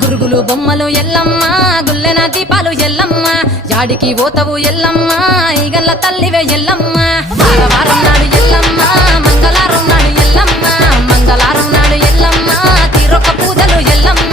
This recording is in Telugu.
గురుగులు బొమ్మలు ఎల్లమ్మ గుల్లెన దీపాలు ఎల్లమ్మ యాడికి పోతవు ఎల్లమ్మ ఈగల్ల తల్లివే ఎల్లమ్మ వారం నాడు ఎల్లమ్మ మంగళవారం నాడు ఎల్లమ్మ మంగళవారం నాడు ఎల్లమ్మ తీరొక్క పూజలు ఎల్లమ్మ